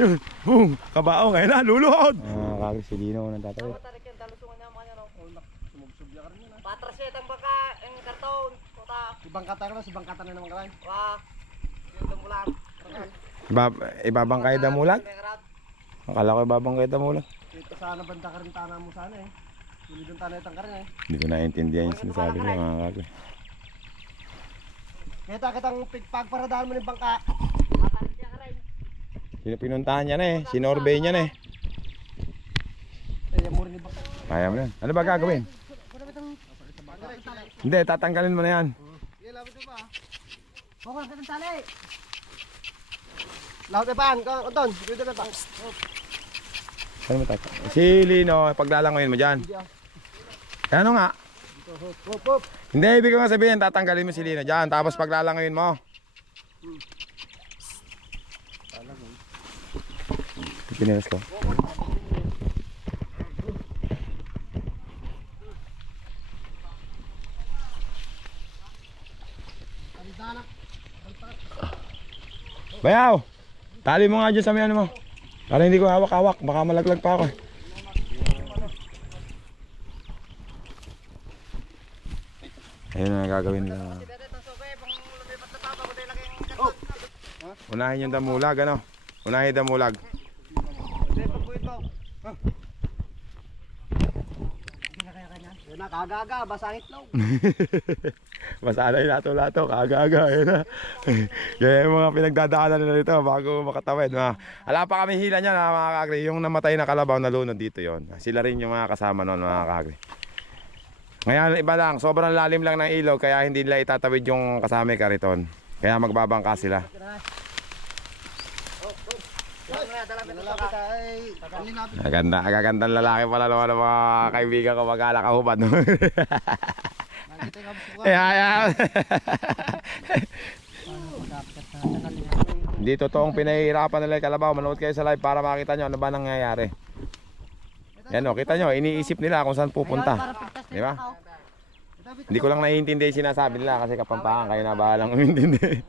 Ayun. Boom. Kabao ngayon na, luluhod. Ah, kagri si Lino nang tatawid. Tarik yan, talusungan niya mga ano. Patras siya itang baka, ang karton. Kuta, Ibang kata ka na, ibang kata na naman ka lang. wah. Yung tumulan. Ibab ibabang kayo damulag? Akala ko ibabang kayo damulag. Ito sana banda ka rin tana mo sana eh. Hindi doon tana itang ka rin eh. Hindi ko naintindihan yung sinasabi niya mga kagri. Kita kitang pagparadahan mo ng bangka. Matarik siya ka rin. Sino pinuntahan niya na eh? Sinorvey niya na eh. Kaya mo yan. Ano ba gagawin? Hindi, tatanggalin mo na yan. Bukal ka ng tali. Laut na paan, Anton, dito na pa. Ano mo tata? Si Lino, paglalangoyin mo dyan. Ano nga? Hindi, ibig ko nga sabihin, tatanggalin mo si Lino dyan. Tapos paglalangoyin mo. Pinilas ko. Bayaw! Tali mo nga dyan sa may ano mo. Para hindi ko hawak-hawak. Baka malaglag pa ako. eh. Ayun na gagawin na. Unahin yung damulag, ano? Unahin yung damulag. Hindi, pagbuhin mo. Na, kagaga, basang itlog. Masala yung lato-lato, na. Yan yung mga pinagdadaanan nila dito bago makatawid. Mga, ala pa kami hila niya na mga kagri. Yung namatay na kalabaw nalunod dito yon. Sila rin yung mga kasama noon mga kagri. Ngayon iba lang, sobrang lalim lang ng ilog kaya hindi nila itatawid yung kasama kariton. Kaya magbabangka sila. Lalapit ay, alin natin. Aganda, agagandang lalaki pala naman ng mga kaibigan ko mag-alak ko. Eh, ay, ay. Hindi totoong pinahihirapan nila yung kalabaw. Manood kayo sa live para makita nyo ano ba nangyayari. Yan o, kita nyo, iniisip nila kung saan pupunta. Di ba? Hindi ko lang naiintindi yung sinasabi nila kasi kapampangan kayo na bahalang umintindi.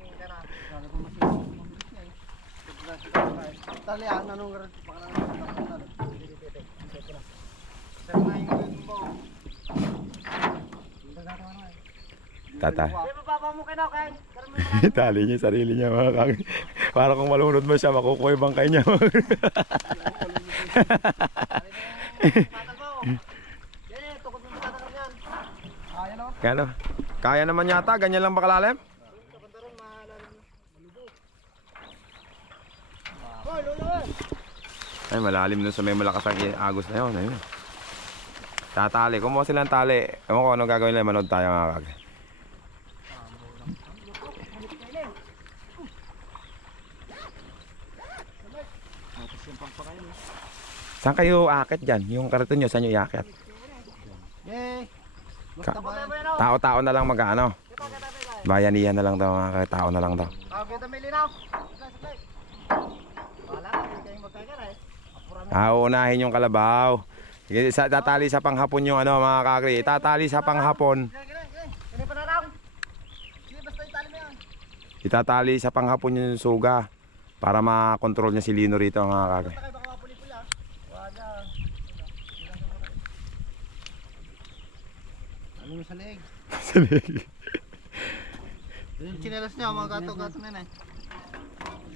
Tali, ah, nanong rin. Tata. Di ba papa mo kinaw kain? Karoon mo Tali niya sarili niya mga kag. Para kung malunod mo siya, makukuha yung bangkay niya. Kano? Kaya naman yata, ganyan lang ba kalalim? Hoy, lolo. Ay, malalim nun sa may malakas ang agos na yun. Ayun. Tatali. Kumuha silang tali. Ewan ko anong gagawin nila. Manood tayo mga kag. Saan kayo akit dyan? Yung kariton nyo, saan nyo iaakit? Yay. Ka-? Tao-tao na lang mag-ano. Bayanihan na lang daw mga kag- tao na lang daw. Ah, uunahin yung kalabaw. Sige, sa, tatali sa panghapon yung ano mga kakri. Tatali sa panghapon. Itatali sa panghapon yung suga. Para makontrol niya si Lino rito mga kakri. Basta kayo baka mapuli-puli ah. Wala. Ano mo sa leeg? Yung chinelas niya, mga gato-gato na yun eh.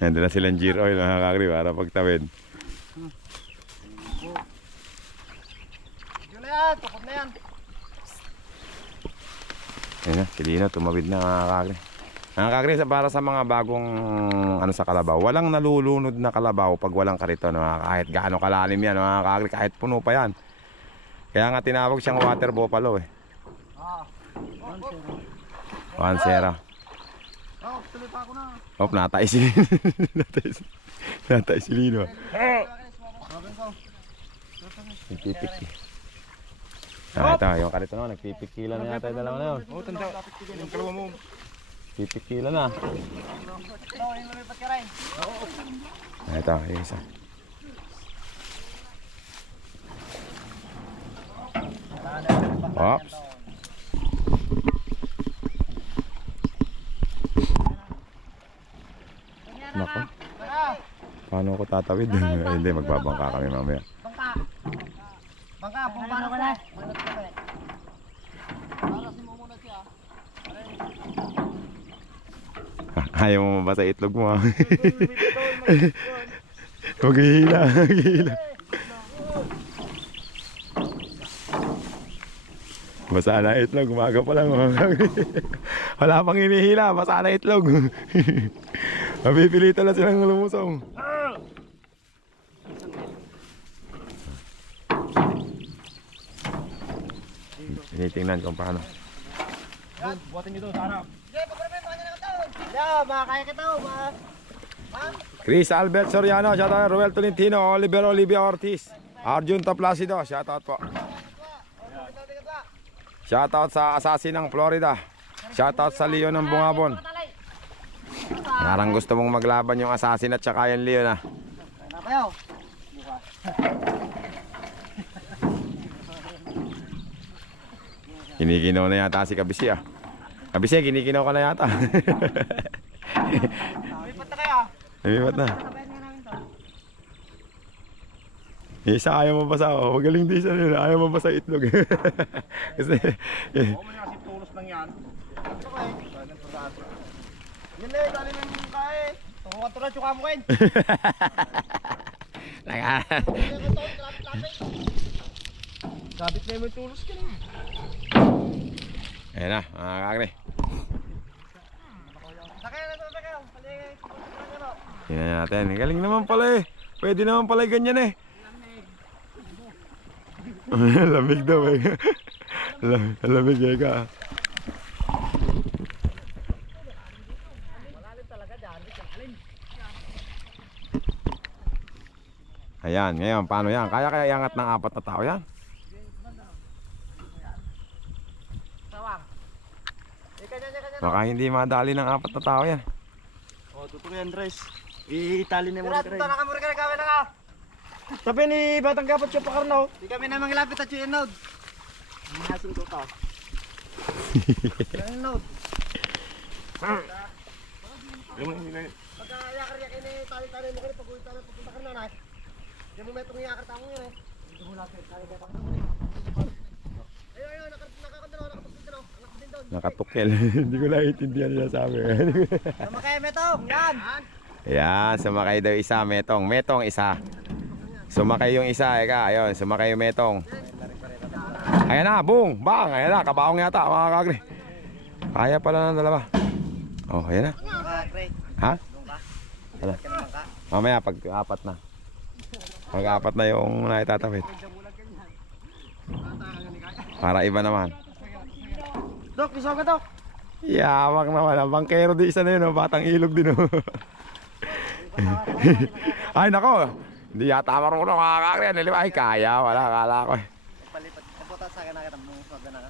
Yan, doon na silang gear oil mga kakri para pagtawid. Yun na yan, tukot na yan. Yan na, si Lino tumawid na mga kakri. Mga kakri, sa- para sa mga bagong ano sa kalabaw, walang nalulunod na kalabaw pag walang kariton. Mga, kahit gaano kalalim yan mga kakri, kahit puno pa yan. Kaya nga tinawag siyang water buffalo eh. Ah. One zero. Oh, tuloy pa ako na. Oh, natay si Lino. natay, si, natay si Lino. Nagpipiki. Ah, ito, yung karito naman, nagpipikila na yata yung dalawa na yun. Oh, tanda. Yung kalawa mo. Pipikila na. Ah, Ito, yung isa. Ops. Nako. Ah, paano ako tatawid? Hindi, magbabangka kami mamaya. Bangka. Bangka, pumpano ka na. Manot ka na. Mo muna siya. Ayaw mo mabasa itlog mo ah. Maghihila, maghihila. Basa na itlog, umaga pa lang mga kagri. Wala pang hinihila, basa na itlog. Mapipilitan na silang lumusong. Tinitingnan kung paano. Buhatin nyo sa harap. Yeah, makakaya kita. oh, Ma. Chris Albert Soriano, shoutout Ruel Tolentino, Oliver Olivia Ortiz, Arjun Taplacido, shoutout po. Shoutout sa Assassin ng Florida. Shoutout sa Leon ng Bungabon. Parang gusto mong maglaban yung Assassin at saka yung Leon ah. Ano ba yun? Kinikinaw na yata si Kabisi ah. Kabisi, kinikinaw ka na yata. Lipat na kayo. Lumipat na. Isa ayaw mabasa oh. Magaling din siya nila. Ayaw mabasa itlog. Kasi, eh, Oo, may kasi tulos lang yan. Ito ko eh. Yun na eh, dali ng kae. Tungo ka tulad yung kamukin. Naka- Sabit na yung tulos ka na. Ayan na, mga. Paligay. Tingnan natin. Galing naman pala eh. Pwede naman pala ganyan eh. Lamig daw eh. Lam- Lamig eh ka. Ayan, ngayon, paano yan? Kaya kaya iangat ng apat na tao yan? Sawang. Ika dyan, ika dyan. Baka hindi madali ng apat na tao yan. O, oh, totoo yan, Andres. Iitali na mo Tara, tunta na ka na kami na ka. Sabi ni Batang Gapat siya pakarnaw. Di kami na manglapit at yung node. Mahasin ko ka. Yung node. Yung mga Pagka yakar-yak ini tali-tali mo ka rin pag-uwi tayo pupunta ka na na. Hindi mo metong yakar tamo yan eh. Hindi mo lapit. Tali-tali. Ayun, ayun, nakapagpindalo. Nakatukel. Hindi ko naiintindihan nila sabi. Tama kayo, Metong. Yan. Ayan, sumakay daw isa, metong. Metong isa. Sumakay yung isa, eka. Ayun, sumakay yung metong. Ayan na, boom, bang. Ayan na, kabaong yata, mga kagri. Kaya pala ng dalawa. Oh, ayan na. Ha? Ano? Mamaya, pag apat na. Pag apat na yung naitatawid. Para iba naman. Dok, isaw ka, Dok. Yamak naman. Ang bangkero di isa na yun. oh. Batang ilog din. Oh. Ay, nako. Hindi yata marunong mga kakri. Ano, Ay, kaya. Wala, kala ko. eh. Palipat. Kaputa sa akin na mo. Sabi na ka.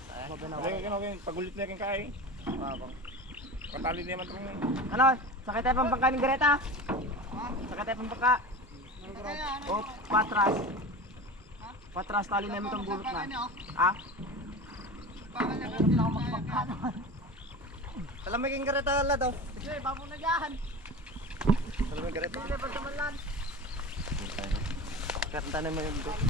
Okay, okay, okay. Pagulit na yung kain. Patali naman itong... Ano? Sakay tayo pang bangka ng Greta. Sakay tayo pang bangka. O, patras. Patras, tali namin itong bulot na. Ha? Talamig yung Greta wala daw. Sige, babo na dyan. Talamig Greta. Sige, pagkamanlan. Kanta naman yun doon.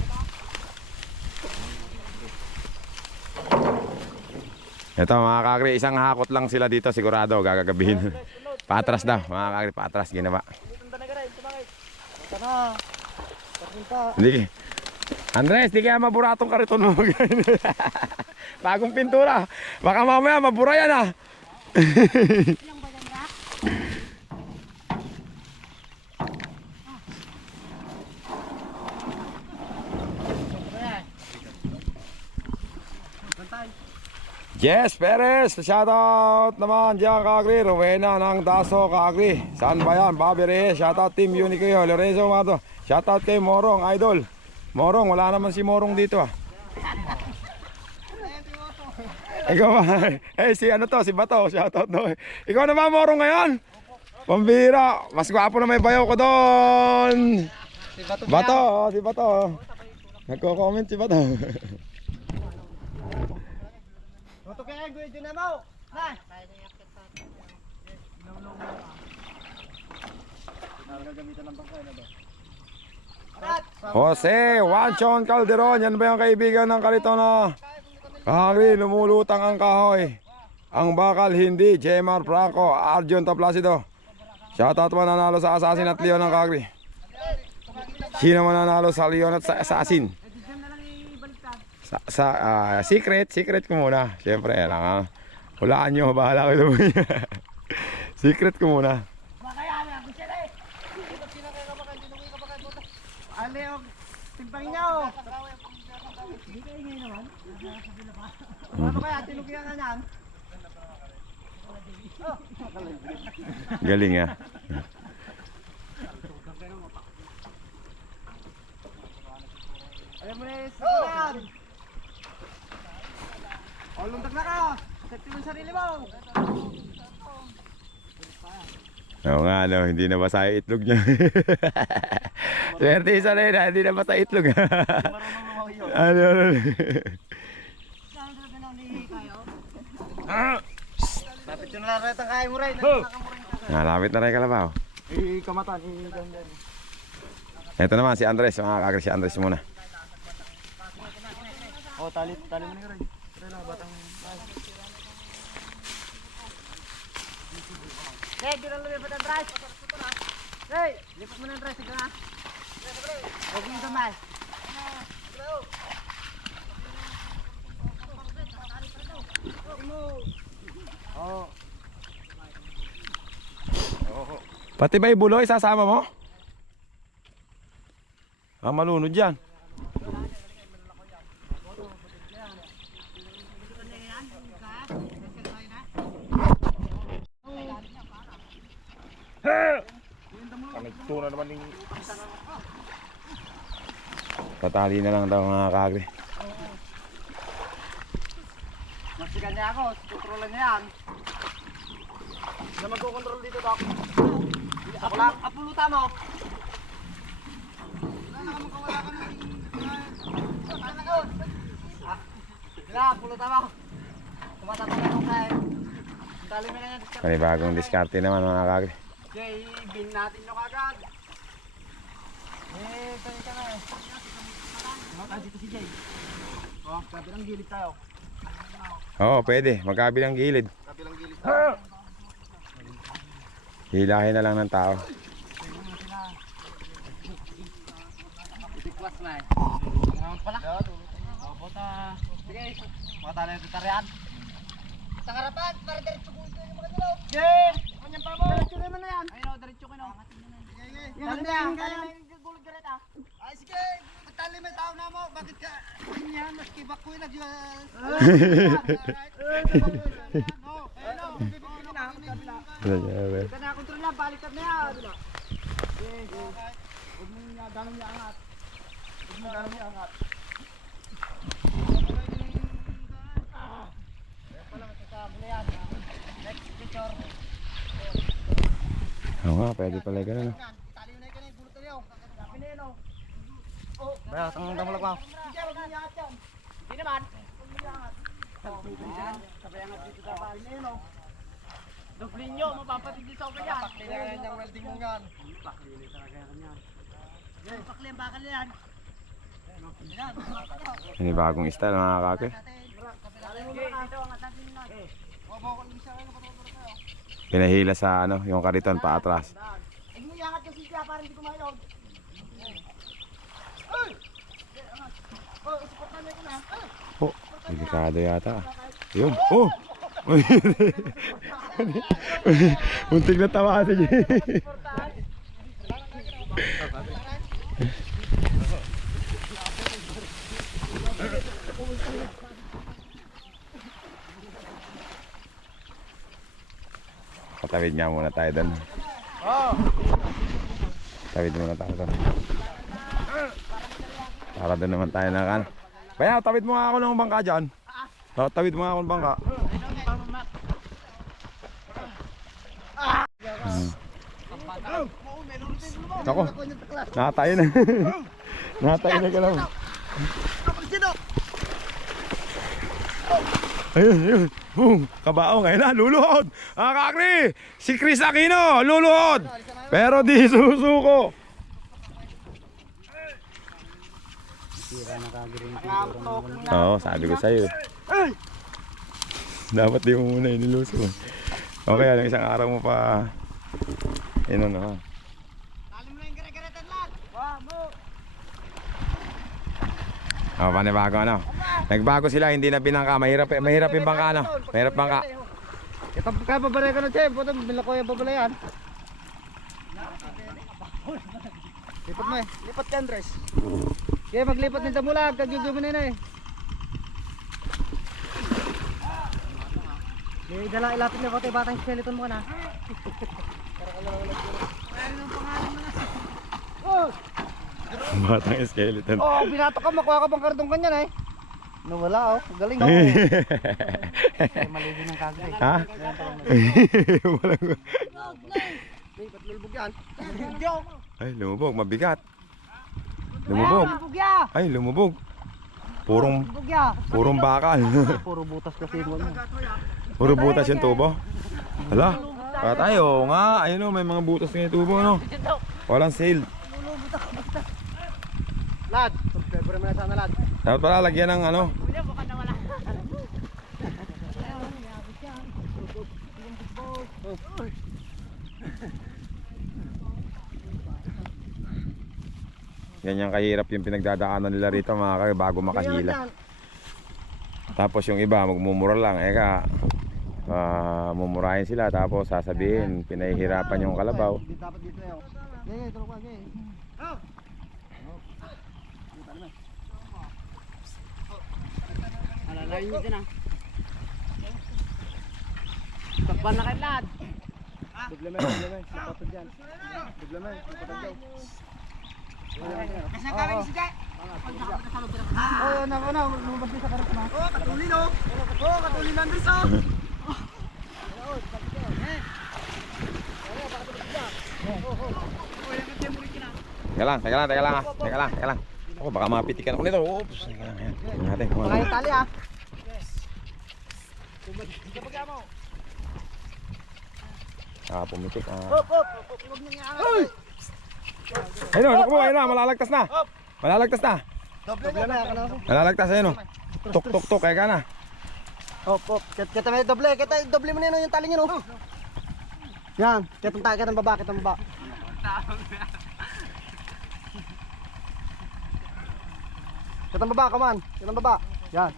Ito mga kakri. Isang hakot lang sila dito. Sigurado. Gagagabihin. Patras daw. Mga kakri. Patras. Ginawa. Na na. Hindi. Andres, di kaya maburatong kariton mo. Bagong pintura. Baka mamaya mabura yan ah. Yes, Perez, shoutout naman dyan Kagri, Rowena ng Daso Kagri. Saan ba yan? Bobby Reyes, shoutout Team Unique Lorenzo Mato. Shoutout kay Morong, idol. Morong, wala naman si Morong dito ah. Ikaw ba? Eh si ano to, si Bato, shoutout no. Ikaw na ba Morong ngayon? Pambira, mas gwapo na may bayo ko doon. Si Bato Bato, oh, si Bato. Nagko-comment si Bato. Bato kaya yung guwede na mo. Na. gagamitan ng bangka na ba? Jose Wanchon Calderon, yan ba yung kaibigan ng kalito na Kakagri, lumulutang ang kahoy. Ang bakal hindi, Jemar Franco, Arjun Taplasido. Shoutout mananalo sa Assassin at Leon ng Kakagri. Sino mananalo sa Leon at sa Assassin? Sa, sa ah, secret, secret ko muna. Siyempre, lang ha. Hulaan nyo, bahala ko secret ko muna. Ale, oh. Timpangin niya, oh. Ano kaya? Tinugyan ka niyan? Galing ha. Alam mo na sikulan. O, lundag na ka. Safety mo sarili mo. Oo nga, no, hindi na basa yung itlog niya. Swerte isa na yun, ha, hindi na basa itlog. ano, ano, ano. Lapit yung larat ang kaya mo rin. Nalapit na rin kalabaw. Eh, kamatan. Ito naman si Andres, mga kakri si Andres muna. Oh, tali, tali mo na rin. Tali na, batang... Hey, lang lumipat ang drive. Hey, lipat mo na drive. Sige na. Huwag mo damay. Oh. Pati ba yung buloy, sasama mo? Ah, malunod yan. Tatali na lang daw mga kakri. Masigan niya ako. Kontrolan niya yan. Na magkocontrol dito, Doc. Ako lang. Apuluta mo. Apuluta mo. Kumatatapos mo kay. Dali mo na yan. Panibagong diskarte naman mga kakri. Jay, bin natin nyo kagad. Eh, kaya ka na eh. Ah, dito si Jay. Oh, sabi ng gilid tayo. Oo, pwede. Magkabilang gilid. Kabilang gilid tayo. Hilahin na lang ng tao. Itikwas na eh. Pala. Bota. Sige, mga tala yung tutarian. Sa harapan, para diretso ko ito yung mga mo. Diretso naman na yan. Ayun diretso ko no. Yan na yan. Kaya may gulog direct ah. Ay sige, patali may tao na mo. Bakit ka? Yan, maski bakoy na dyan. No, ayun o. Bibigyan na. Kabila. Ika na, kontrol na, baliktad na yan. Okay, okay. Huwag mo niya, ganun niya angat. Huwag mo ganun niya angat. Oo nga, pwede pala ganun. Yan, itali mo na yun, gulot na yun. Sabi na yun, oh. Oh, Kaya, tangang damulag mo. Hindi, huwag mo iangat yan. Hindi naman. Oh. Sabay angat dito sa bahay na Dublin nyo, mapapatid din sa ulo yan. Pakli na yan yung welding mo yan. Pakli na talaga yan. Yan, pakli ang bakal yan. Yan, na. Panibagong style mga kayo. Pinahila sa ano, yung kariton pa atras. Iangat yung sisya para hindi kumayog. Ay! Oh! Oh, delikado yata. Yun. Oh! Muntik na tawa si Jay. Patawid nga muna tayo doon. Tawid muna tayo doon. Para doon naman tayo na kan. Bayaw, tawid mo nga ako ng bangka dyan. Ta- Tawid mo nga ako ng bangka. Hmm. Ako, nakatayo na. nakatayo na ka lang. Ayun, ayun. Boom. Kabaong, ayun na, luluhod. Ah, kakri. Si Chris Aquino, luluhod. Pero di susuko. Oo, sabi ko sa'yo. Dapat di mo muna iniluso. Okay, alang isang araw mo pa. Yun. Talim mo yung gare-garetan lahat. Wow, mo. Oh, panibago ano. Nagbago sila, hindi na binangka. Mahirap, mahirap yung bangka ano. Mahirap bangka. Ito kaya babalay ka na, Che. Puto, bila ko yung babalayan. Lipat mo eh. Lipat ka, Andres. Kaya maglipat nito mula. Kagyugyo mo na yun eh. Dala ilapit na kote batang skeleton mo na. Batang skeleton. Oh, binato ka, makuha ka bang kardong kanyan eh. Nawala oh, galing oh. Ay, mali din ang kagay. ha? Walang... Hey, ba't lulubog yan? Ay, lumubog. Mabigat. Lumubog. Ay, lumubog. Purong, purong bakal. Puro butas kasi. Puro butas yung tubo. Hala. Patay, oo nga. Ayun o, may mga butas na tubo, no? Walang seal. Lad, subscriber mo na sana lad. Dapat pala lagyan ng ano. Ganyan kahirap yung pinagdadaanan nila rito mga kayo bago makahila. Tapos yung iba magmumura lang. Eka, ah, mumurahin sila tapos sasabihin pinahihirapan yung kalabaw. Gaya. Oh! Alalayin nyo dyan ah. Takpan na kayo lahat. Duble men. Lapatod dyan. Duble men, lapatod dyan. Kasi kami si. Oh, yan ako na. Lumabas din sa karot na. Oh, katulin oh. Oh, katulin nandun sa. Teka lang, teka lang, teka lang, ah. teka lang, teka lang. Ako baka mapitikan ako nito. Oops. Teka lang, ayan. Tingnan natin kung ano. Pakayang tali ah. Ah, pumitik. Ah. Hop, hop. Huwag nyo nga. Ayun, naku po, ayun na, malalagtas na. Malalagtas na. Doble na. Malalagtas, ayun. oh. Tuk, tuk, tuk, kaya ka na. Hop, hop. Kita, kita may doble. Kita, doble mo na yun yung tali nyo, no? Yan. Kitang tayo, kitang baba, kitang baba. Kitang baba, come on. Kitang baba. Yan.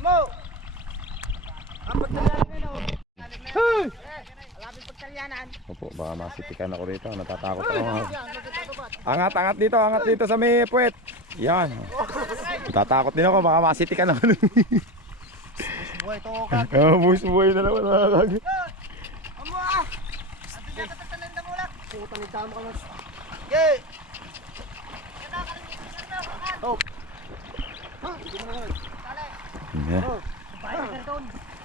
Amo! Apat na lang yun, oh. Hey! Opo, baka masitikan ako rito. Natatakot ako. Angat, angat dito, angat dito sa may puwet. Yan. Natatakot din ako, baka masitikan ako. Buhay to, ka. Ah, buwis buhay na naman. Amo ah! Ate dyan, tatatalan na mo lang. Putang ita mo ka mas. Yay! Oh. Ha? Hindi mo na gawin. Yan.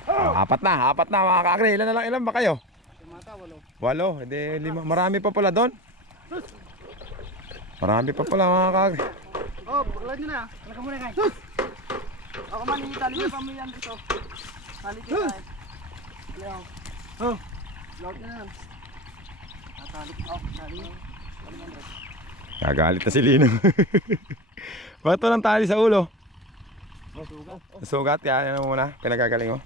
Ah, apat na, apat na mga kakri. Ilan na lang, ilan ba kayo? Walo. Hindi lima. Marami pa pala doon. Marami pa pala mga kakri. Oh, buklad nyo na. Wala ka muna kayo. Ako man, itali pa mo yan dito. Tali ko tayo. Ayaw. Oh. Load na yan. Natali ko. Oh, tali. Tali mo, Andres. Gagalit na si Lino. Bakit walang tali sa ulo? Oh, sugat. Sugat, kaya ano muna, pinagagaling mo.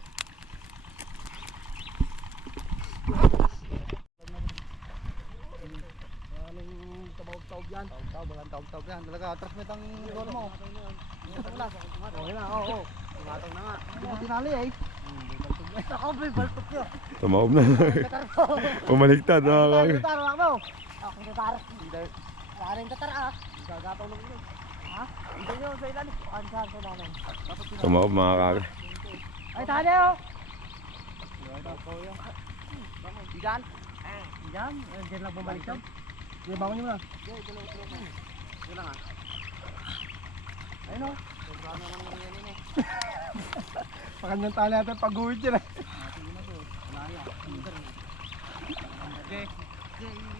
Anong tabawag-tawag yan? Tawag-tawag yan. Talaga, transmit ang goal mo. Okay na, oo. oo. Tumatawag na nga. Hindi mo tinali eh. Ako, may baltok yun. Tumaob na. Pumaligtad mga kakri. Tataro lang mo. Ako. Hindi. Wala rin tataro ah. Gagataw lang yun. Ha? Hindi yun sa ilalim. Ang saan sa ilalim. Tumaob mga kakri. Ay, tali oh. Diyan? Diyan? Diyan lang bumalik siya. Sige, bangon niyo muna. Sige, tuloy mo. Sige lang ah. Ayun oh. Sobrang na lang yan yun eh. Pakanyang tali natin pag-uwit yun.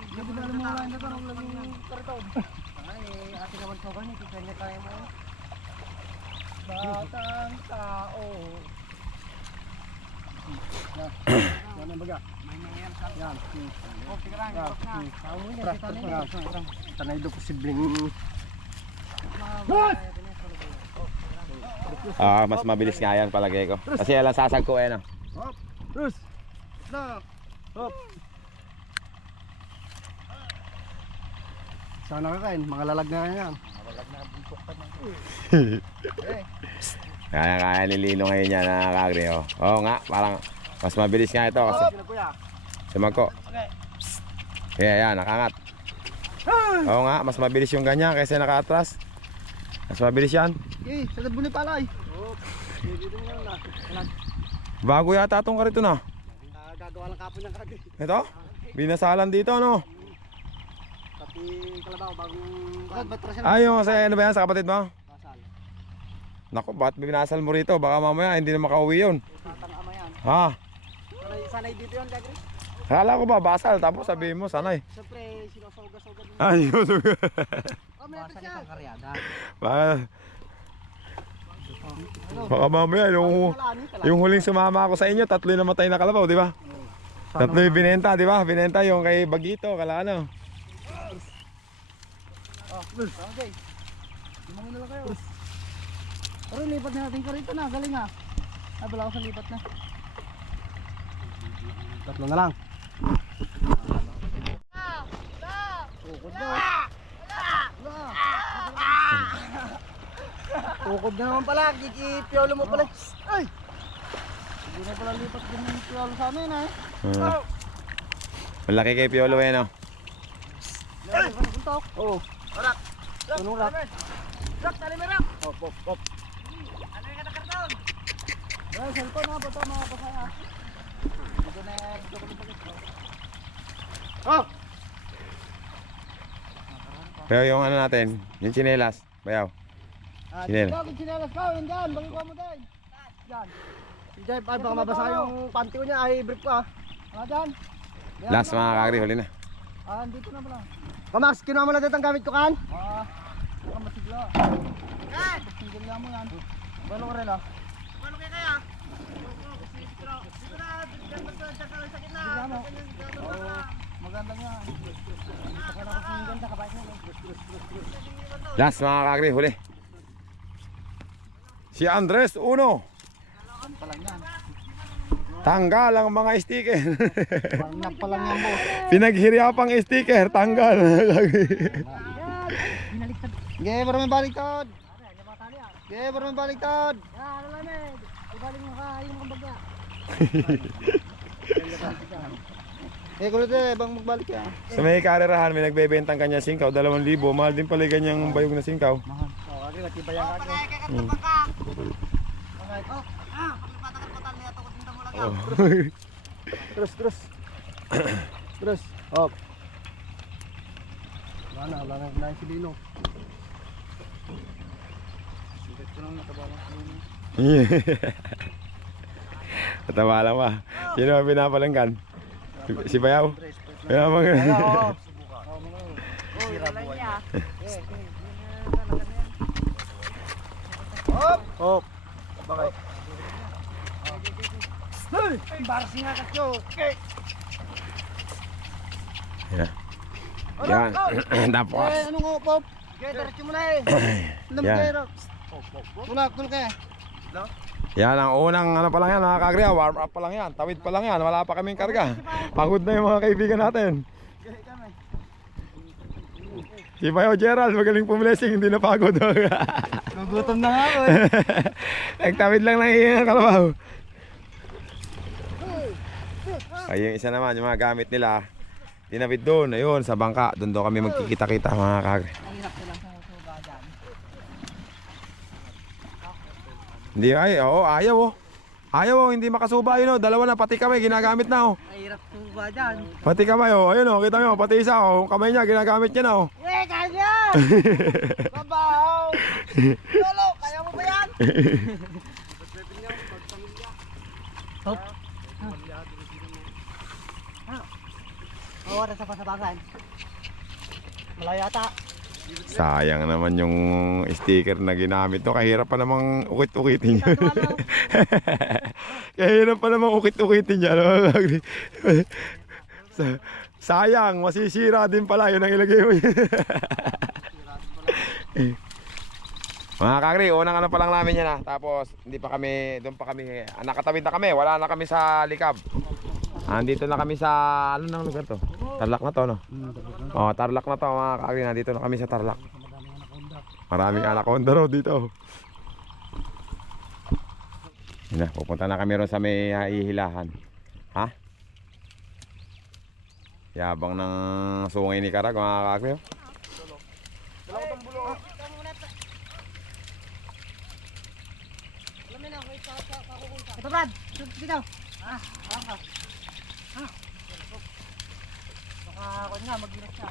Hindi ba alam mo wala yung tataro lang yung karton? Ay, kasi naman sobrang hindi kanya kaya mo. Batang tao. Yan ang baga. Yan. Tanay do posibleng Ah, mas mabilis nga yan palagay ko. Kasi alang sasag ko eh no. Terus. Na. Hop. Sana ka kain, mga lalag na yan. Kaya kaya ni Lino ngayon yan nakakagri oh. Oo nga, parang mas mabilis nga ito kasi sumangko. Kaya yan, nakangat. Oo nga, mas mabilis yung ganyan kaysa naka-atras. Mas mabilis yan. Eh, sagad mo ni palay. Na. Bago yata itong karito na. Ah, gagawa lang kapon ng kagay. Ito? Binasalan dito no. Pati kalabaw bagong Bakit ba't trasya Ay, yung sa ano ba yan sa kapatid mo? Naku, ba't binasal mo rito? Baka mamaya hindi na makauwi yun. Tatang ama yan. Ha? Sanay, sanay dito yun, Gagri. Kala ko ba basal tapos sabihin mo sanay. Siyempre, sinusoga-soga din. Ay, yun. Oh, may apit siya. karyada. baka, baka mamaya yung, yung huling sumama ako sa inyo, tatlo yung namatay na kalabaw, di ba? Tatlo yung binenta, di ba? Binenta yung kay Bagito, kala ano. Oh, okay. Lumangin na lang kayo. Pero lipat na natin ka rito na, galing ah. Nabala ko sa lipat na. Tatlo na lang. Tukod na. Tukod na naman pala, kikipiolo mo pala. Ay! Hindi na pala lipat din ng piolo sa amin eh. Uh, malaki kay Piolo eh, no? Ay! Puntok. Oo. Orak. Tunong rak. Rak, tali mo rak. Hop, hop, hop. Ay, cellphone na, bato mga pasaya. Dito na, dito ko nito. Oh! Pero yung ano natin, yung chinelas, bayaw. Ah, Sinel. Dito, chinelas ka, yun dyan, bagi ko mo dyan. Dyan. Si Jeff, ay baka mabasa yung panty ko niya, ay brief ko ah. Ah, dyan. Dyan, Last mga kagri, huli na. Ah, dito na pala. Kamax, kinuha mo na dito ang gamit ko kan? Ah, baka masigla. Ah! Tinggal mo yan. Balo ka rin ah. Balo kaya kaya? Maganda nga. Dito ka na kasi yung ganda, kabay mo. Last mga kagri, huli. Si Andres Uno. Yan. Tanggal ang mga sticker. Yan. Pinaghirapang sticker, tanggal. Para may baliktad. Ge, para may baliktad. Ya, ano lang eh. Ibalik mo ka, yung mga bagya. Eh, kulit eh, bang magbalik ya. Sa may karerahan, may nagbebentang kanya singkaw, 2,000. Mahal din pala yung ganyang bayog na singkaw. Mahal. Oh, agri, matibay ang agri. Oh, ah, paglipatan ka patan niya tinta mo lang Oh. Terus, terus. terus. Hop. Wala na, wala na, wala na si Lino. Ko lang ba? Sino ang pinapalanggan? Si, si Bayaw? Niya. Hop! Hop! Bakit? Hey! Embarrassing nga kasyo. Okay. Yan. Tapos. Eh, anong hop hop? Okay, diretso mo na eh. Yan. Tulak, tulak eh. Yan ang unang ano pa lang yan, mga. Warm up pa lang yan. Tawid pa lang yan. Wala pa kaming karga. Pagod na yung mga kaibigan natin. Si Bayaw Gerald, magaling pumilesing, hindi na pagod. Gugutom na nga ako eh. Nagtawid lang ng iyan kalabaw. Ay, yung isa naman, yung mga gamit nila, tinawid doon, ayun, sa bangka. Doon daw kami magkikita-kita mga kagri. Mahirap ko lang sa suga dyan. Hindi, ay, oo, ayaw oh. Ayaw oh, hindi makasuba yun oh. Dalawa na, pati kamay, ginagamit na oh. Mahirap suga dyan. Pati kamay oh, ayun oh, kita mo, pati isa oh. Kamay niya, ginagamit niya na oh. Eh, kaya! Babaw! Lolo, kaya mo ba yan? Hop. Oo, nasa pasabasan. Malayo ata. Sayang naman yung sticker na ginamit to. Kahirap pa namang ukit-ukitin yun. Kahirap pa namang ukit-ukitin yan. Sayang, masisira din pala yun ang ilagay mo. Mga kagri, unang ano pa lang namin yan ha. Tapos hindi pa kami, doon pa kami, ah, nakatawid na kami. Wala na kami sa likab. Andito na kami sa, ano nang lugar to? Tarlac na to, no? Oh, Tarlac na to mga kagri. Nandito na kami sa Tarlac. Maraming anaconda raw dito. Yun na, pupunta na kami ron sa may ah, ihilahan. Ha? Yabang ng sungay ni Karag, mga kagri. oh. Ito Brad, dito. Ah. Ah. Baka ako nga, mag-ingat siya.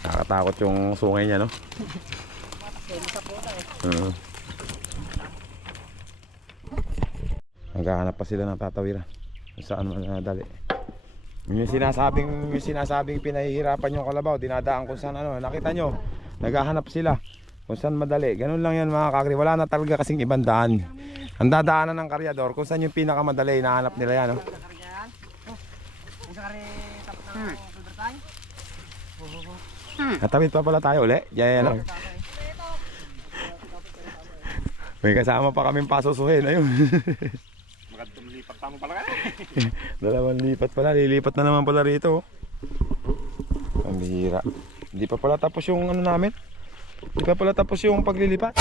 Nakakatakot yung sungay niya, no? Oo. Naghahanap pa sila ng tatawiran. Saan man nadali. Yung sinasabing, yung sinasabing pinahihirapan yung kalabaw, dinadaan kung saan ano, nakita nyo, naghahanap sila kung saan madali. Ganun lang yan mga kakri, wala na talaga kasing ibang daan. Ang dadaanan ng karyador, kung saan yung pinakamadali, hinahanap nila yan. No? Kung sa kare tapos ng silver time. Natawid pa pala tayo uli. Yan, ano? May kasama pa kaming pasusuhin. Ayun. Magandang lipat tamo pala ka. Dalawang lipat pala. Lilipat na naman pala rito. Ang bihira. Hindi pa pala tapos yung ano namin. Hindi pa pala tapos yung paglilipat.